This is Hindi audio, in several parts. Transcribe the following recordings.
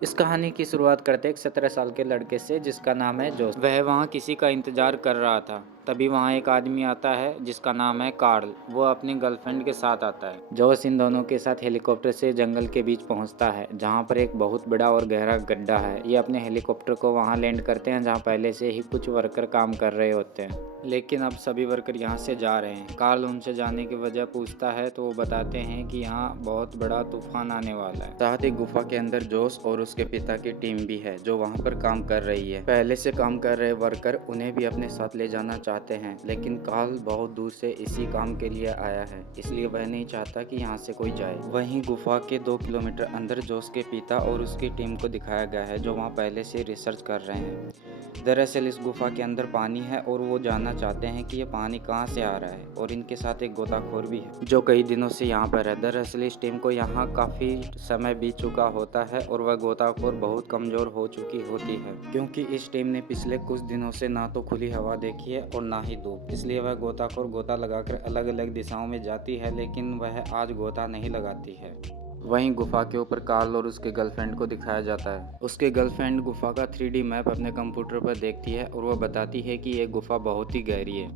इस कहानी की शुरुआत करते एक 17 साल के लड़के से जिसका नाम है जोस। वह वहाँ किसी का इंतजार कर रहा था। तभी वहाँ एक आदमी आता है जिसका नाम है कार्ल। वो अपनी गर्लफ्रेंड के साथ आता है। जोस इन दोनों के साथ हेलीकॉप्टर से जंगल के बीच पहुँचता है जहाँ पर एक बहुत बड़ा और गहरा गड्ढा है। ये अपने हेलीकॉप्टर को वहाँ लैंड करते हैं जहाँ पहले से ही कुछ वर्कर काम कर रहे होते हैं, लेकिन अब सभी वर्कर यहाँ से जा रहे हैं। कार्ल उनसे जाने की वजह पूछता है तो वो बताते हैं कि यहाँ बहुत बड़ा तूफान आने वाला है। साथ ही गुफा के अंदर जोस और उसके पिता की टीम भी है जो वहाँ पर काम कर रही है। पहले से काम कर रहे वर्कर उन्हें भी अपने साथ ले जाना चाहते हैं, लेकिन कार्ल बहुत दूर से इसी काम के लिए आया है, इसलिए वह नहीं चाहता कि यहाँ से कोई जाए। वहीं गुफा के 2 किलोमीटर अंदर जोस के पिता और उसकी टीम को दिखाया गया है जो वहाँ पहले से रिसर्च कर रहे हैं। दरअसल इस गुफा के अंदर पानी है और वो जानना चाहते हैं कि ये पानी कहाँ से आ रहा है, और इनके साथ एक गोताखोर भी है जो कई दिनों से यहाँ पर है। दरअसल इस टीम को यहाँ काफ़ी समय बीत चुका होता है और वह गोताखोर बहुत कमज़ोर हो चुकी होती है, क्योंकि इस टीम ने पिछले कुछ दिनों से ना तो खुली हवा देखी है और ना ही धूप। इसलिए वह गोताखोर गोता लगाकर अलग अलग दिशाओं में जाती है, लेकिन वह आज गोता नहीं लगाती है। वहीं गुफा के ऊपर कार्ल और उसके गर्लफ्रेंड को दिखाया जाता है। उसके गर्लफ्रेंड गुफा का 3D मैप अपने कंप्यूटर पर देखती है और वह बताती है कि यह गुफा बहुत ही गहरी है।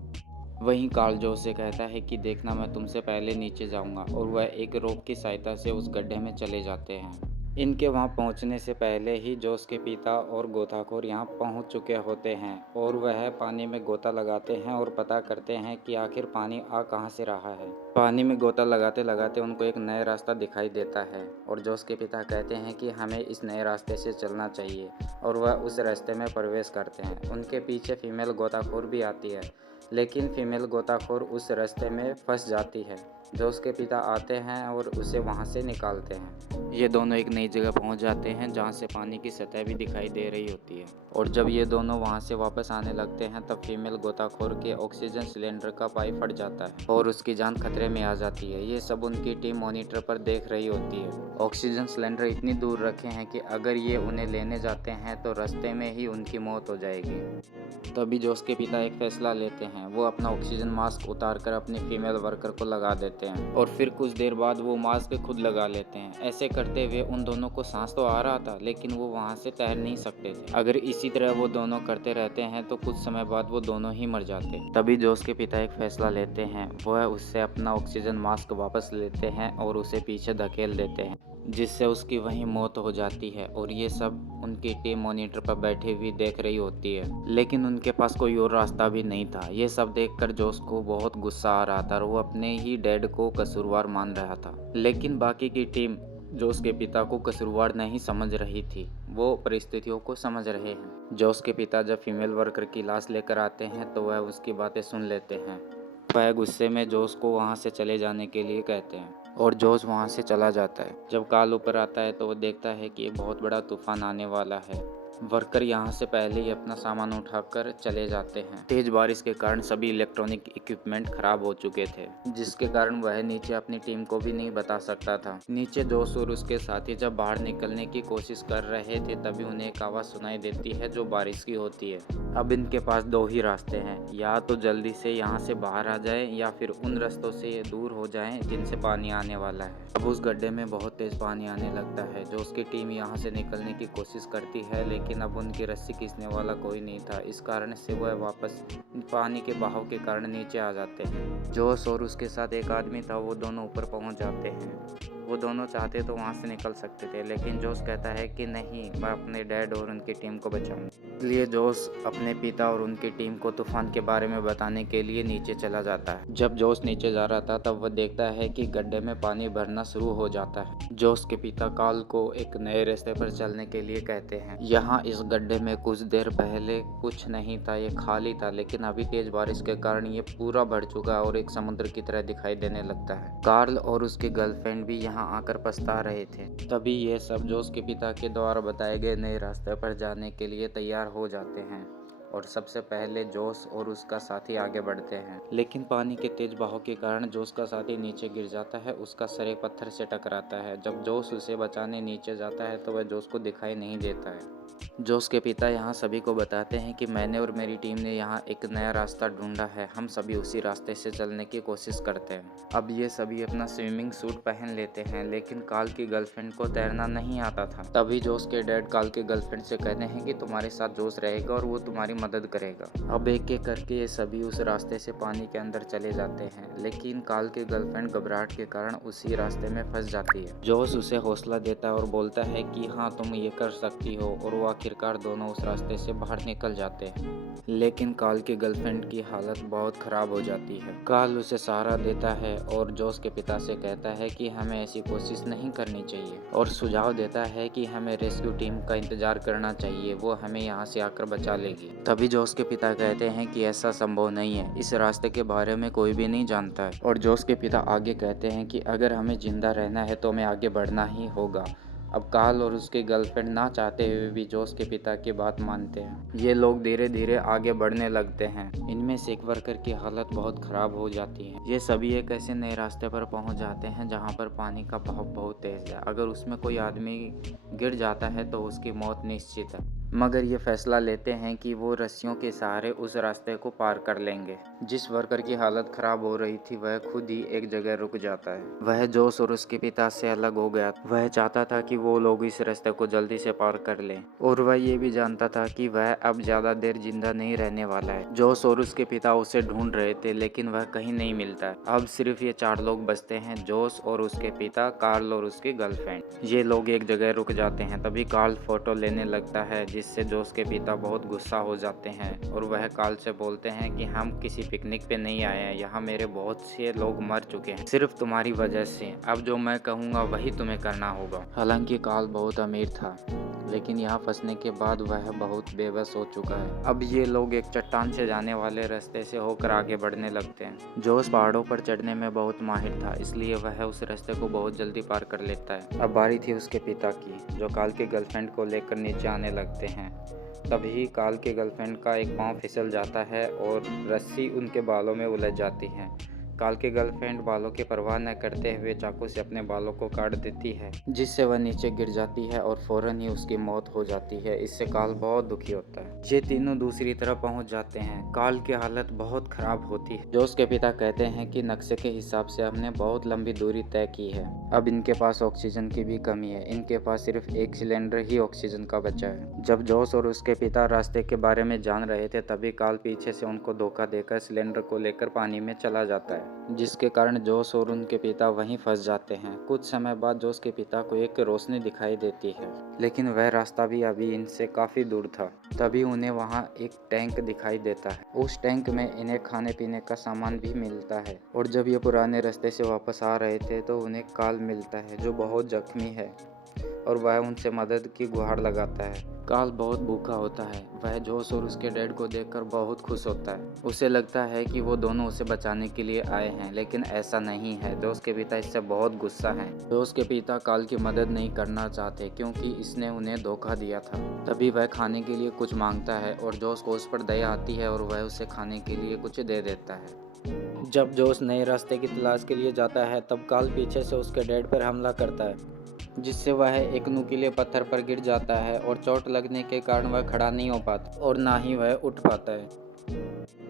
वहीं कार्ल जोस से कहता है कि देखना, मैं तुमसे पहले नीचे जाऊंगा, और वह एक रोप की सहायता से उस गड्ढे में चले जाते हैं। इनके वहां पहुंचने से पहले ही जोस के पिता और गोताखोर यहां पहुंच चुके होते हैं और वह पानी में गोता लगाते हैं और पता करते हैं कि आखिर पानी आ कहां से रहा है। पानी में गोता लगाते लगाते उनको एक नया रास्ता दिखाई देता है और जोस के पिता कहते हैं कि हमें इस नए रास्ते से चलना चाहिए, और वह उस रास्ते में प्रवेश करते हैं। उनके पीछे फीमेल गोताखोर भी आती है, लेकिन फीमेल गोताखोर उस रास्ते में फंस जाती है। जोस के पिता आते हैं और उसे वहां से निकालते हैं। ये दोनों एक नई जगह पहुंच जाते हैं जहां से पानी की सतह भी दिखाई दे रही होती है, और जब ये दोनों वहां से वापस आने लगते हैं तब फीमेल गोताखोर के ऑक्सीजन सिलेंडर का पाइप फट जाता है और उसकी जान खतरे में आ जाती है। ये सब उनकी टीम मॉनिटर पर देख रही होती है। ऑक्सीजन सिलेंडर इतनी दूर रखे हैं कि अगर ये उन्हें लेने जाते हैं तो रास्ते में ही उनकी मौत हो जाएगी। तभी जोस के पिता एक फैसला लेते हैं। वो अपना ऑक्सीजन मास्क उतार कर अपनी फीमेल वर्कर को लगा देते हैं और फिर कुछ देर बाद वो मास्क खुद लगा लेते हैं। ऐसे करते हुए उन दोनों को सांस तो आ रहा था, लेकिन वो वहाँ से तैर नहीं सकते थे। अगर इसी तरह वो दोनों करते रहते हैं तो कुछ समय बाद वो दोनों ही मर जाते। तभी जोस के पिता एक फैसला लेते हैं। वह उससे अपना ऑक्सीजन मास्क वापस लेते हैं और उसे पीछे धकेल देते हैं, जिससे उसकी वहीं मौत हो जाती है। और ये सब उनकी टीम मॉनिटर पर बैठी हुई देख रही होती है, लेकिन उनके पास कोई और रास्ता भी नहीं था। ये सब देखकर जोस को बहुत गुस्सा आ रहा था और वो अपने ही डैड को कसूरवार मान रहा था, लेकिन बाकी की टीम जोस के पिता को कसूरवार नहीं समझ रही थी। वो परिस्थितियों को समझ रहे हैं। जोस के पिता जब फीमेल वर्कर की लाश लेकर आते हैं तो वह उसकी बातें सुन लेते हैं। वह गुस्से में जोस को वहां से चले जाने के लिए कहते हैं और जोस वहां से चला जाता है। जब कार्ल ऊपर आता है तो वो देखता है कि एक बहुत बड़ा तूफान आने वाला है। वर्कर यहाँ से पहले ही अपना सामान उठाकर चले जाते हैं। तेज बारिश के कारण सभी इलेक्ट्रॉनिक इक्विपमेंट खराब हो चुके थे, जिसके कारण वह नीचे अपनी टीम को भी नहीं बता सकता था। नीचे जोस और उसके साथी जब बाहर निकलने की कोशिश कर रहे थे तभी उन्हें एक आवाज़ सुनाई देती है जो बारिश की होती है। अब इनके पास दो ही रास्ते हैं, या तो जल्दी से यहाँ से बाहर आ जाए या फिर उन रास्तों से ये दूर हो जाएं जिनसे पानी आने वाला है। अब उस गड्ढे में बहुत तेज पानी आने लगता है। जो उसकी टीम यहाँ से निकलने की कोशिश करती है, लेकिन अब उनकी रस्सी खींचने वाला कोई नहीं था। इस कारण से वह वापस पानी के बहाव के कारण नीचे आ जाते हैं। जोस और उसके साथ एक आदमी था, वो दोनों ऊपर पहुँच जाते हैं। वो दोनों चाहते तो वहाँ से निकल सकते थे, लेकिन जोस कहता है कि नहीं, मैं अपने डैड और उनकी टीम को बचाऊंगा। इसलिए जोस अपने पिता और उनकी टीम को तूफान के बारे में बताने के लिए नीचे चला जाता है। जब जोस नीचे जा रहा था तब वह देखता है कि गड्ढे में पानी भरना शुरू हो जाता है। जोस के पिता कार्ल को एक नए रास्ते पर चलने के लिए कहते हैं। यहाँ इस गड्ढे में कुछ देर पहले कुछ नहीं था, ये खाली था, लेकिन अभी तेज बारिश के कारण ये पूरा भर चुका है और एक समुद्र की तरह दिखाई देने लगता है। कार्ल और उसकी गर्लफ्रेंड भी यहाँ आकर पछता रहे थे। तभी ये सब जोस के पिता के द्वारा बताए गए नए रास्ते पर जाने के लिए तैयार हो जाते हैं। और सबसे पहले जोश और उसका साथी आगे बढ़ते हैं, लेकिन पानी के तेज बहाव के कारण जोश का साथी नीचे गिर जाता है। उसका सर एक पत्थर से टकराता है। जब जोश उसे बचाने नीचे जाता है तो वह जोश को दिखाई नहीं देता है। जोश के पिता यहाँ सभी को बताते हैं कि मैंने और मेरी टीम ने यहाँ एक नया रास्ता ढूंढा है, हम सभी उसी रास्ते से चलने की कोशिश करते हैं। अब ये सभी अपना स्विमिंग सूट पहन लेते हैं, लेकिन काल की गर्लफ्रेंड को तैरना नहीं आता था। तभी जोश के डैड काल के गर्लफ्रेंड से कहते हैं कि तुम्हारे साथ जोश रहेगा और वो तुम्हारी मदद करेगा। अब एक एक करके ये सभी उस रास्ते से पानी के अंदर चले जाते हैं, लेकिन काल की गर्लफ्रेंड घबराहट के कारण उसी रास्ते में फंस जाती है। जोश उसे हौसला देता है और बोलता है कि हाँ तुम ये कर सकती हो, और वो आखिरकार दोनों उस रास्ते से बाहर निकल जाते हैं। लेकिन काल की गर्लफ्रेंड की हालत बहुत खराब हो जाती है। काल उसे सहारा देता है और जोश के पिता से कहता है कि हमें ऐसी कोशिश नहीं करनी चाहिए, और सुझाव देता है कि हमें रेस्क्यू टीम का इंतजार करना चाहिए, वो हमें यहाँ से आकर बचा लेगी। तभी जोश के पिता कहते हैं कि ऐसा संभव नहीं है, इस रास्ते के बारे में कोई भी नहीं जानता है। और जोश के पिता आगे कहते हैं कि अगर हमें जिंदा रहना है तो हमें आगे बढ़ना ही होगा। अब काल और उसकी गर्लफ्रेंड ना चाहते हुए भी जोश के पिता की बात मानते हैं। ये लोग धीरे धीरे आगे बढ़ने लगते हैं। इनमें से एक वर्कर की हालत बहुत खराब हो जाती है। ये सभी एक ऐसे नए रास्ते पर पहुंच जाते हैं जहां पर पानी का बहाव बहुत तेज है। अगर उसमें कोई आदमी गिर जाता है तो उसकी मौत निश्चित है। मगर ये फैसला लेते हैं कि वो रस्सियों के सहारे उस रास्ते को पार कर लेंगे। जिस वर्कर की हालत खराब हो रही थी वह खुद ही एक जगह रुक जाता है। वह जोश और उसके पिता से अलग हो गया। वह चाहता था कि वो लोग इस रास्ते को जल्दी से पार कर लें, और वह ये भी जानता था कि वह अब ज्यादा देर जिंदा नहीं रहने वाला है। जोश और उसके पिता उसे ढूंढ रहे थे, लेकिन वह कहीं नहीं मिलता। अब सिर्फ ये 4 लोग बचते हैं, जोश और उसके पिता, कार्ल और उसकी गर्लफ्रेंड। ये लोग एक जगह रुक जाते हैं। तभी कार्ल फोटो लेने लगता है, जिससे जोश के पिता बहुत गुस्सा हो जाते हैं, और वह कार्ल से बोलते हैं कि हम किसी पिकनिक पे नहीं आए हैं, यहाँ मेरे बहुत से लोग मर चुके हैं सिर्फ तुम्हारी वजह से। अब जो मैं कहूँगा वही तुम्हें करना होगा। हालांकि कार्ल बहुत अमीर था, लेकिन यहाँ फंसने के बाद वह बहुत बेबस हो चुका है। अब ये लोग एक चट्टान से जाने वाले रास्ते से होकर आगे बढ़ने लगते हैं। जोश पहाड़ों पर चढ़ने में बहुत माहिर था, इसलिए वह उस रास्ते को बहुत जल्दी पार कर लेता है। अब बारी थी उसके पिता की, जो काल के गर्लफ्रेंड को लेकर नीचे आने लगते हैं। तभी काल के गर्लफ्रेंड का एक पाँव फिसल जाता है और रस्सी उनके बालों में उलझ जाती है। काल की गर्लफ्रेंड बालों की परवाह न करते हुए चाकू से अपने बालों को काट देती है, जिससे वह नीचे गिर जाती है और फौरन ही उसकी मौत हो जाती है। इससे काल बहुत दुखी होता है। ये तीनों दूसरी तरफ पहुंच जाते हैं। काल की हालत बहुत खराब होती है। जोश के पिता कहते हैं कि नक्शे के हिसाब से हमने बहुत लंबी दूरी तय की है। अब इनके पास ऑक्सीजन की भी कमी है। इनके पास सिर्फ एक सिलेंडर ही ऑक्सीजन का बचा है। जब जोश और उसके पिता रास्ते के बारे में जान रहे थे, तभी काल पीछे से उनको धोखा देकर सिलेंडर को लेकर पानी में चला जाता है, जिसके कारण जोश और उनके पिता वहीं फंस जाते हैं। कुछ समय बाद जोश के पिता को एक रोशनी दिखाई देती है, लेकिन वह रास्ता भी अभी इनसे काफी दूर था। तभी उन्हें वहां एक टैंक दिखाई देता है। उस टैंक में इन्हें खाने पीने का सामान भी मिलता है। और जब ये पुराने रास्ते से वापस आ रहे थे तो उन्हें काल मिलता है, जो बहुत जख्मी है, और वह उनसे मदद की गुहार लगाता है। काल बहुत भूखा होता है। वह जोश और उसके डैड को देखकर बहुत खुश होता है। उसे लगता है कि वो दोनों उसे बचाने के लिए आए हैं, लेकिन ऐसा नहीं है। जोश के पिता इससे बहुत गुस्सा हैं। जोश के पिता काल की मदद नहीं करना चाहते, क्योंकि इसने उन्हें धोखा दिया था। तभी वह खाने के लिए कुछ मांगता है और जोश को उस पर दया आती है और वह उसे खाने के लिए कुछ दे देता है। जब जोश नए रास्ते की तलाश के लिए जाता है, तब काल पीछे से उसके डैड पर हमला करता है, जिससे वह एक नुकीले पत्थर पर गिर जाता है और चोट लगने के कारण वह खड़ा नहीं हो पाता और ना ही वह उठ पाता है।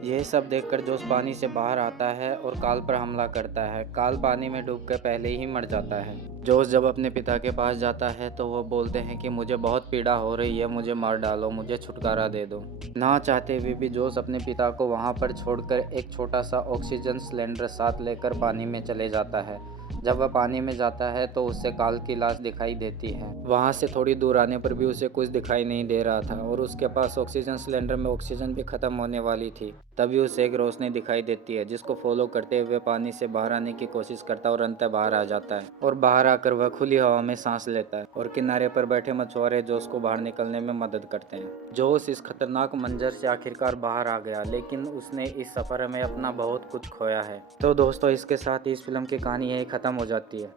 यह सब देखकर जोश पानी से बाहर आता है और काल पर हमला करता है। काल पानी में डूबकर पहले ही मर जाता है। जोश जब अपने पिता के पास जाता है तो वो बोलते हैं कि मुझे बहुत पीड़ा हो रही है, मुझे मार डालो, मुझे छुटकारा दे दो। ना चाहते हुए भी जोश अपने पिता को वहाँ पर छोड़कर एक छोटा सा ऑक्सीजन सिलेंडर साथ लेकर पानी में चले जाता है। जब वह पानी में जाता है तो उसे काल की लाश दिखाई देती है। वहाँ से थोड़ी दूर आने पर भी उसे कुछ दिखाई नहीं दे रहा था और उसके पास ऑक्सीजन सिलेंडर में ऑक्सीजन भी खत्म होने वाली थी। तभी उसे एक रोशनी दिखाई देती है, जिसको फॉलो करते हुए पानी से बाहर आने की कोशिश करता है और अंततः बाहर आ जाता है। और बाहर आकर वह खुली हवा में सांस लेता है और किनारे पर बैठे मछुआरे जोश को बाहर निकलने में मदद करते हैं। जोश इस खतरनाक मंजर से आखिरकार बाहर आ गया, लेकिन उसने इस सफर में अपना बहुत कुछ खोया है। तो दोस्तों, इसके साथ ही इस फिल्म की कहानी यही खत्म हो जाती है।